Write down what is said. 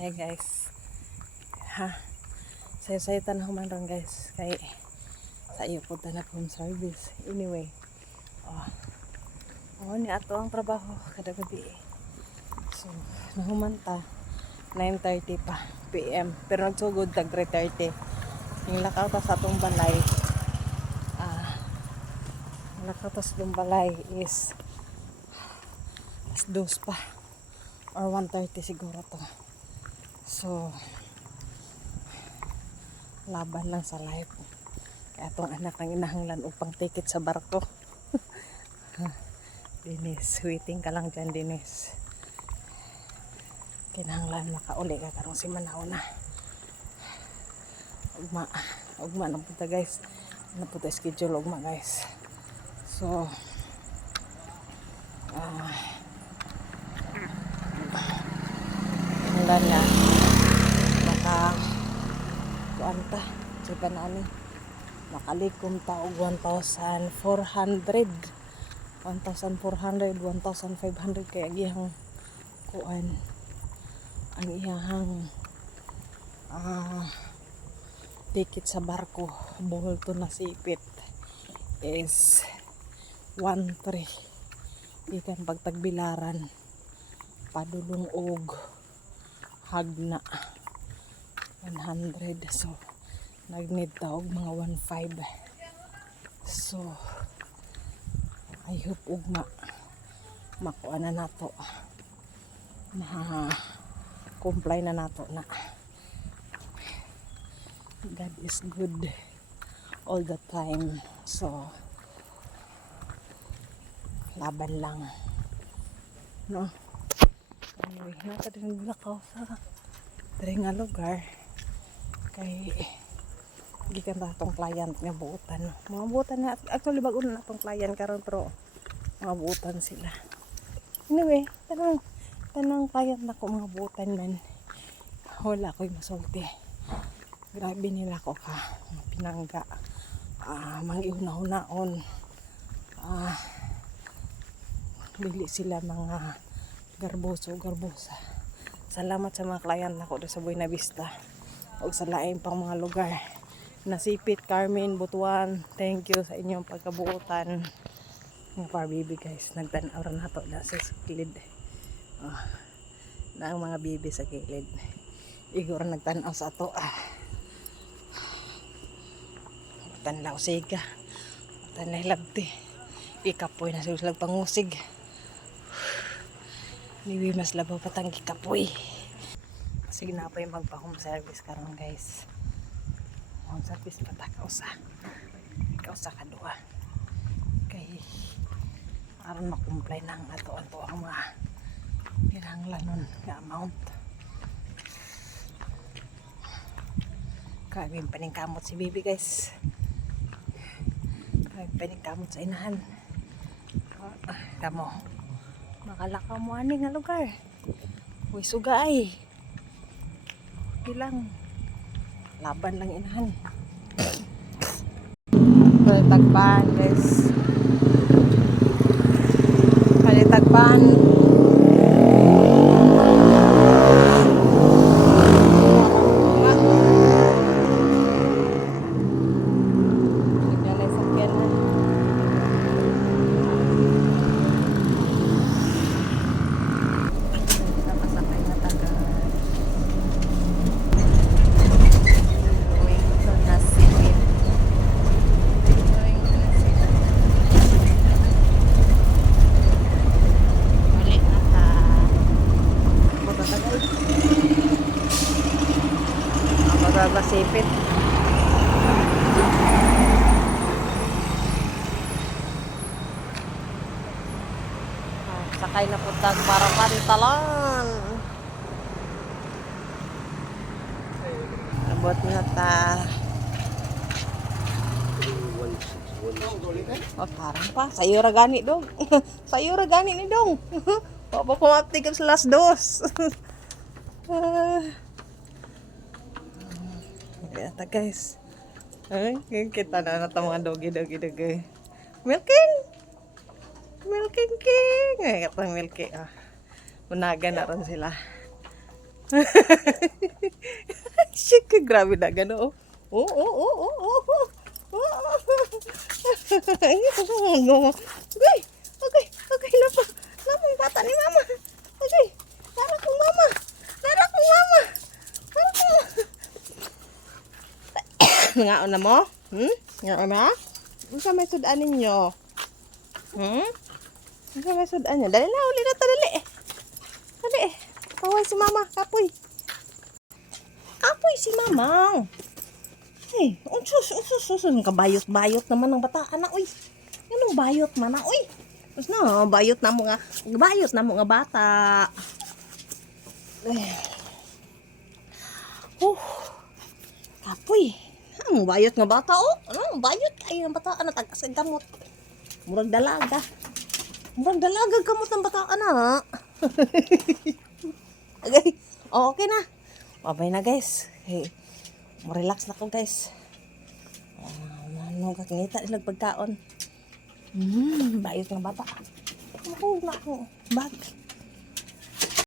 Hey guys. Ha. Sayo-sayo tanah man ron guys. Kay sa iyo po tanah home service. Anyway. Ni ato ang trabaho kada gabi. So, nahuman ta 9:30 pa PM. Pero nagsugod tag 3:30. Yung lakaw ta sa atong balay. Lakaw ta sa atong balay is as 2 pa. Or 1:30 siguro to. So, laban lang sa life. Kaya itong anak ng inahanglan upang ticket sa barko. Dinis, waiting ka lang dyan, Dinis. Kinahanglan makauli ka karong si Manaw na. Ugma na punta guys. Ano po tayo schedule ugma guys. So, kinahanglan na kuanta sa kanani makalikom ta og 1,400 1,500 kay agihang kuan ang iyahang ticket sa barko buhol to na sipit is 1,300 ikan pagtagbilaran padulong og hagna 100. So nag-need ta og mga 1,500. So I hope ugma makuha na nato, comply na nato na. God is good all the time. So laban lang, no? Anyway, nakadang lakaw sa diri nga lugar kay gikan ta tong client nga buutan. Mga buutan na actually bago na tong client karon pero mga buutan sila. Anyway, tanang client na ko mga buutan man. Wala ko'y masulti. Grabe nila ko ka pinangga. Manghihuna-hunaon. Dili sila mga garbosa. Salamat sa mga client na ko sa Buena Vista o sa lain pang mga lugar. Nasipit, Carmen, Butuan, thank you sa inyong pagkabuutan. Mga par-baby guys, nagtanaw na to na sa kilid. Na ang mga baby sa kilid. Igor nagtanaw sa ato. Tanlaw siga. Tanlay labti. Ikapoy na siya pangusig. Niwi mas labaw patang ikapoy. Sige na pa yung magpa-home service karon guys. Home service pa kausa kadua kay aron makumplay nang ato ang mga pinanglanon nga amount. Kaging paningkamot si baby guys, kaging paningkamot sa inahan. Kamo makalakaw mo ani nga lugar. Uy suga ay bilang laban lang inahan. Tagban guys. Tagban. Sipit. Sakay na punta para pantalan. Abot na ta. Parang pa. Sayo ra gani dong. Sayo ra gani ni dong. Papa ko maptigam sa last dos. Kaya guys, kita na natin mga dogi. Milking king. Ay, katang milky. Unaga na rin sila. Shit, grabe na gano. Oh, oh, oh, oh, oh, oh. Okay, okay, okay na po. Lamang bata ni mama. Okay, para kong mama. Para kong mama. Para kong mama. Ngaon na mo? Ngaon na? Ano sa may sudan ninyo? Ano sa may sudan niyo? Dali na, uli na to, dali. Dali. Kaway si mama, kapoy. Kapoy si mamang. Hey, unsus, kabayot-bayot naman ng bataan na, uy. Anong bayot man na, uy. Mas na, bayot na mo nga bata. Kapoy. Ang bayot nga bata, oh. Ano, bayot ay ng bataan na tagas ang gamot. Murag dalaga. Murag dalaga gamot ng bataan na, ha. Okay. Oh, okay na. Babay na, guys. Hey. Relax na ko, guys. Ano kakita nilang pagkaon. Bayot ng bata. Naku, bag.